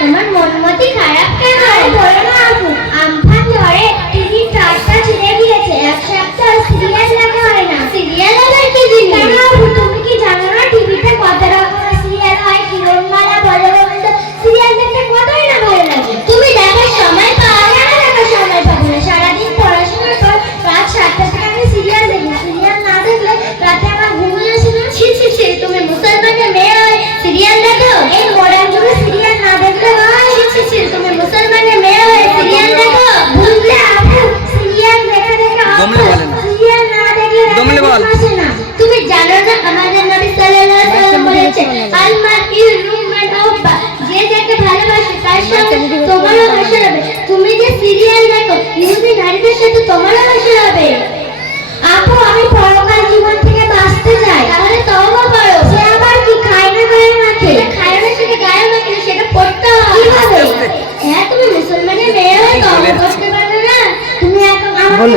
তোমার মনমতি খারাপ দমলে বলে না। দমলে বল। তুমি জানো না আমাদের নবী সাল্লাল্লাহু আলাইহি ওয়াসাল্লাম বলেছেন আল মারইউ রুমান আউবা যে যাকে ভালোবাসে তার সঙ্গে তোমারও আশা হবে। তুমি যে সিরিয়াল দেখো ইহুদি নারীদের সাথে তোমারও আশা হবে। আপু আমি পরকাল জীবন থেকে বাঁচতে চাই। তাহলে তওবা করো। সে আবার কি খায় না গায়ে মাখে? খায় না সেটা গায়ে মাখে সেটা পড়তে হবে কীভাবে? হ্যাঁ তুমি মুসলমানের মেয়ে হয়ে তওবা করতে পারবে না। তুমি এখন আমাকে